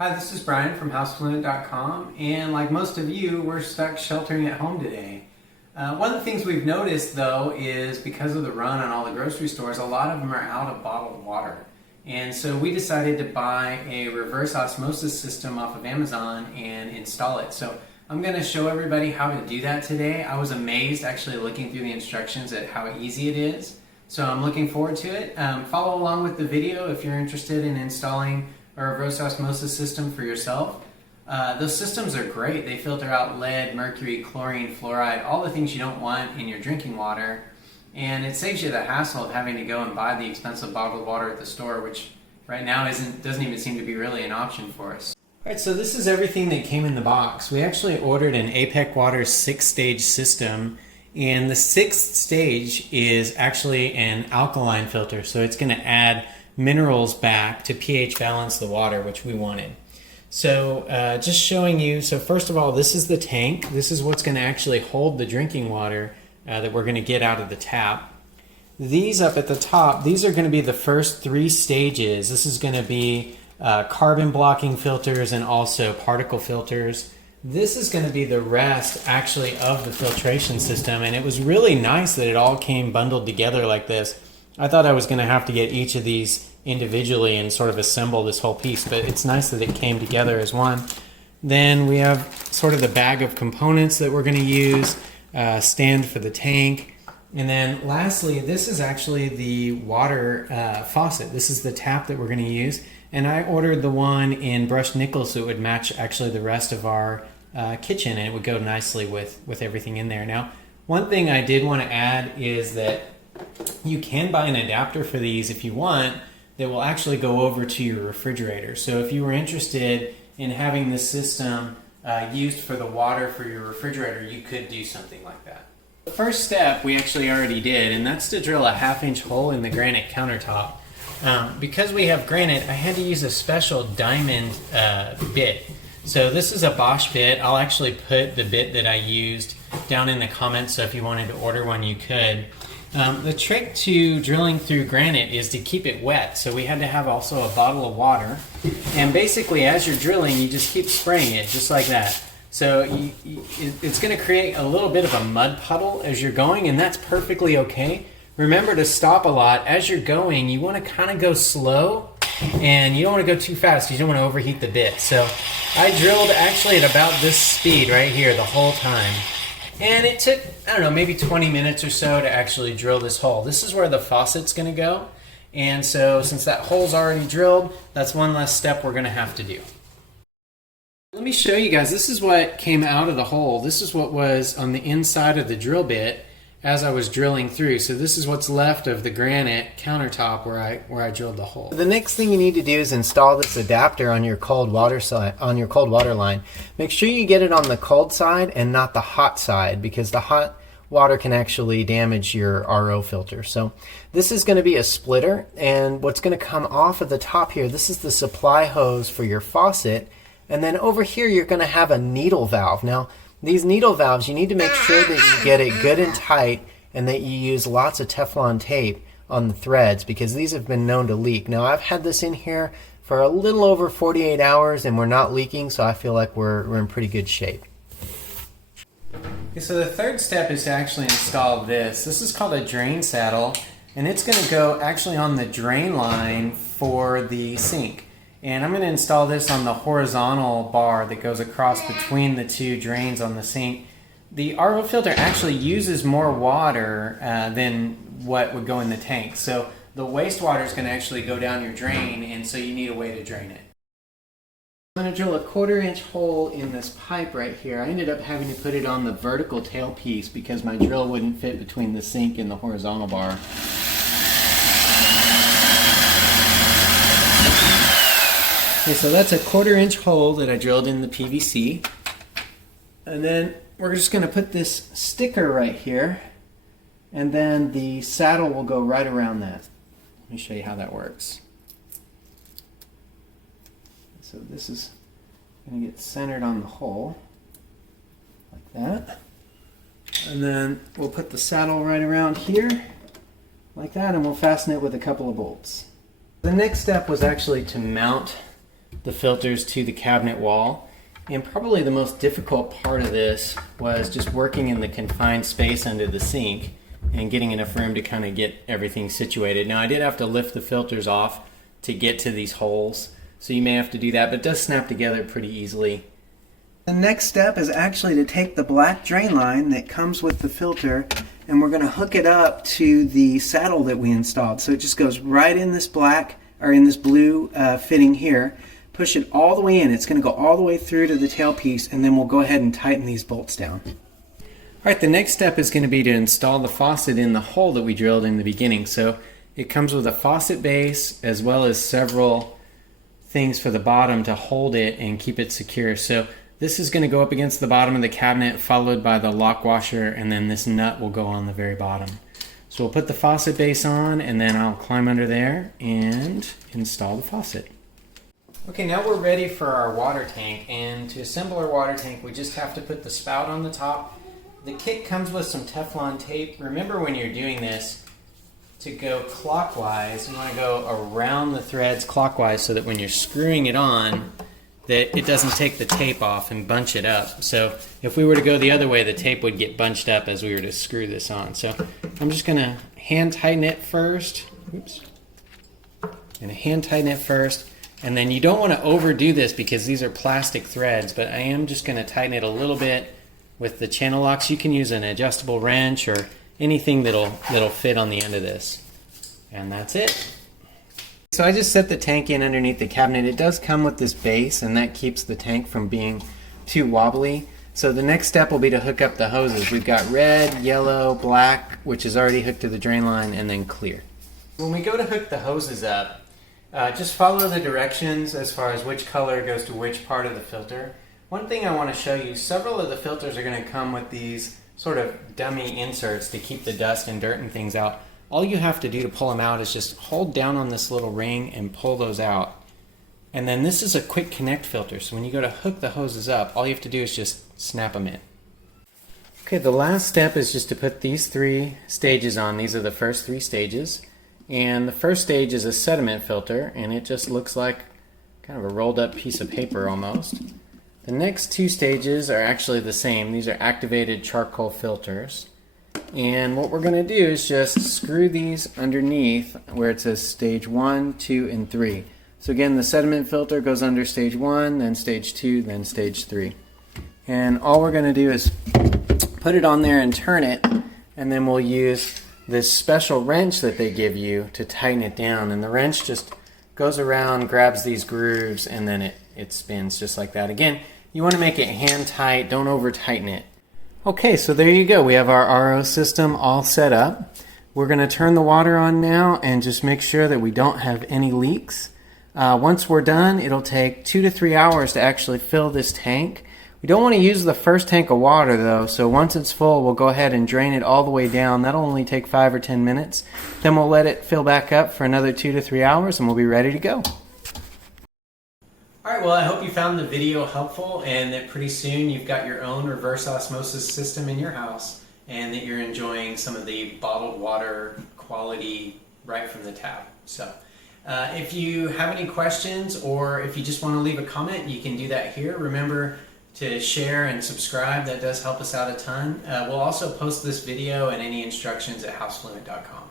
Hi, this is Brian from housefluent.com, and like most of you, we're stuck sheltering at home today. One of the things we've noticed though is because of the run on all the grocery stores, a lot of them are out of bottled water. And so we decided to buy a reverse osmosis system off of Amazon and install it. So I'm going to show everybody how to do that today. I was amazed actually looking through the instructions at how easy it is. So I'm looking forward to it. Follow along with the video if you're interested in installing a reverse osmosis system for yourself. Those systems are great. They filter out lead, mercury, chlorine, fluoride, all the things you don't want in your drinking water. And it saves you the hassle of having to go and buy the expensive bottled water at the store, which right now doesn't even seem to be really an option for us. Alright, so this is everything that came in the box. We actually ordered an APEC water 6-stage system, and the 6th stage is actually an alkaline filter, so it's going to add minerals back to pH balance the water, which we wanted. So just showing you, so first of all, this is the tank. This is what's going to actually hold the drinking water that we're going to get out of the tap. These up at the top, these are going to be the first 3 stages. This is going to be carbon blocking filters and also particle filters. This is going to be the rest actually of the filtration system, and it was really nice that it all came bundled together like this. I thought I was going to have to get each of these individually and sort of assemble this whole piece, but it's nice that it came together as one. Then we have sort of the bag of components that we're going to use, stand for the tank, and then lastly, this is actually the water faucet. This is the tap that we're going to use, and I ordered the one in brushed nickel so it would match actually the rest of our kitchen, and it would go nicely with everything in there. Now, one thing I did want to add is that you can buy an adapter for these if you want that will actually go over to your refrigerator. So if you were interested in having this system used for the water for your refrigerator, you could do something like that. The first step we actually already did, and that's to drill a 1/2-inch hole in the granite countertop. Because we have granite, I had to use a special diamond bit. So this is a Bosch bit. I'll actually put the bit that I used down in the comments, so if you wanted to order one, you could. The trick to drilling through granite is to keep it wet, so we had to have also a bottle of water, and basically as you're drilling you just keep spraying it just like that. So it's going to create a little bit of a mud puddle as you're going, and that's perfectly okay. Remember to stop a lot. As you're going, you want to kind of go slow, and you don't want to go too fast because you don't want to overheat the bit. So I drilled actually at about this speed right here the whole time. And it took, I don't know, maybe 20 minutes or so to actually drill this hole. This is where the faucet's going to go. And so since that hole's already drilled, that's one less step we're going to have to do. Let me show you guys. This is what came out of the hole. This is what was on the inside of the drill bit as I was drilling through. So this is what's left of the granite countertop where I drilled the hole. The next thing you need to do is install this adapter on your cold water side, on your cold water line. Make sure you get it on the cold side and not the hot side, because the hot water can actually damage your RO filter. So this is going to be a splitter, and what's going to come off of the top here, this is the supply hose for your faucet, and then over here you're going to have a needle valve. Now these needle valves, you need to make sure that you get it good and tight and that you use lots of Teflon tape on the threads, because these have been known to leak. Now I've had this in here for a little over 48 hours and we're not leaking, so I feel like we're in pretty good shape. Okay, so the third step is to actually install this. This is called a drain saddle, and it's going to go actually on the drain line for the sink. And I'm going to install this on the horizontal bar that goes across between the 2 drains on the sink. The RO filter actually uses more water than what would go in the tank. So the wastewater is going to actually go down your drain, and so you need a way to drain it. I'm going to drill a 1/4-inch hole in this pipe right here. I ended up having to put it on the vertical tailpiece because my drill wouldn't fit between the sink and the horizontal bar. Okay, so that's a 1/4-inch hole that I drilled in the PVC. And then we're just going to put this sticker right here, and then the saddle will go right around that. Let me show you how that works. So this is going to get centered on the hole, like that. And then we'll put the saddle right around here, like that, and we'll fasten it with a couple of bolts. The next step was actually to mount the filters to the cabinet wall. And probably the most difficult part of this was just working in the confined space under the sink and getting enough room to kind of get everything situated. Now I did have to lift the filters off to get to these holes, so you may have to do that, but it does snap together pretty easily. The next step is actually to take the black drain line that comes with the filter, and we're going to hook it up to the saddle that we installed. So it just goes right in this black, or in this blue fitting here. Push it all the way in. It's going to go all the way through to the tailpiece, and then we'll go ahead and tighten these bolts down. Alright, the next step is going to be to install the faucet in the hole that we drilled in the beginning. So it comes with a faucet base as well as several things for the bottom to hold it and keep it secure. So this is going to go up against the bottom of the cabinet, followed by the lock washer, and then this nut will go on the very bottom. So we'll put the faucet base on, and then I'll climb under there and install the faucet. Okay, now we're ready for our water tank, and to assemble our water tank we just have to put the spout on the top. The kit comes with some Teflon tape. Remember, when you're doing this, to go clockwise, you want to go around the threads clockwise so that when you're screwing it on, that it doesn't take the tape off and bunch it up. So if we were to go the other way, the tape would get bunched up as we were to screw this on. So I'm just going to hand tighten it first. Oops. And hand tighten it first. And then you don't want to overdo this because these are plastic threads, but I am just going to tighten it a little bit with the channel locks. You can use an adjustable wrench or anything that'll fit on the end of this. And that's it. So I just set the tank in underneath the cabinet. It does come with this base, and that keeps the tank from being too wobbly. So the next step will be to hook up the hoses. We've got red, yellow, black, which is already hooked to the drain line, and then clear. When we go to hook the hoses up, just follow the directions as far as which color goes to which part of the filter. One thing I want to show you, several of the filters are going to come with these sort of dummy inserts to keep the dust and dirt and things out. All you have to do to pull them out is just hold down on this little ring and pull those out. And then this is a quick connect filter, so when you go to hook the hoses up, all you have to do is just snap them in. Okay, the last step is just to put these 3 stages on. These are the first 3 stages. And the first stage is a sediment filter, and it just looks like kind of a rolled up piece of paper almost. The next 2 stages are actually the same. These are activated charcoal filters. And what we're going to do is just screw these underneath where it says stage 1, 2, and 3. So again, the sediment filter goes under stage 1, then stage 2, then stage 3. And all we're going to do is put it on there and turn it, and then we'll use this special wrench that they give you to tighten it down. And the wrench just goes around, grabs these grooves, and then it spins just like that. Again, you want to make it hand tight, don't over tighten it. Okay, so there you go. We have our RO system all set up. We're going to turn the water on now and just make sure that we don't have any leaks. Once we're done, it'll take 2 to 3 hours to actually fill this tank. We don't want to use the first tank of water though, so once it's full, we'll go ahead and drain it all the way down. That'll only take 5 or 10 minutes. Then we'll let it fill back up for another 2 to 3 hours and we'll be ready to go. Alright, well, I hope you found the video helpful and that pretty soon you've got your own reverse osmosis system in your house and that you're enjoying some of the bottled water quality right from the tap. So, if you have any questions or if you just want to leave a comment, you can do that here. Remember to share and subscribe. That does help us out a ton. We'll also post this video and any instructions at housefluent.com.